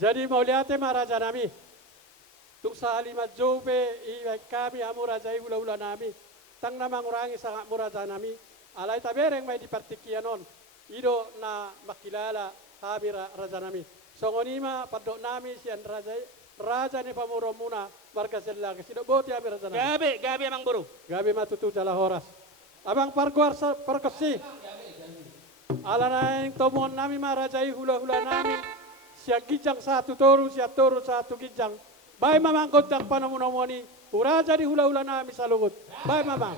Jadi mau lihat raja nami. Tung sa alimat jobe iway kami amu raja hula-hula nami. Tang namang urangi sa amu raja nami. Alay tabereng may dipartikianon. Ido na makilala kami raja nami. So ngonima padok nami siyan raja ni pamuro muna marga sila kasi boti abi raja nami. Gabi amang buru. Gabi matutu jala horas. Abang parguar sa parkasi. Ala na yung tomon nami marajay hula-hula nami. Siya gijang satu toru, siya toru satu gijang. Bay mamangkot ang panamunamoni. Uraja di hula-hula nami sa lugod. Bay mamang.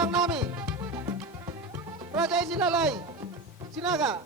Malang Nami. Raja Isilalai. Sinaga.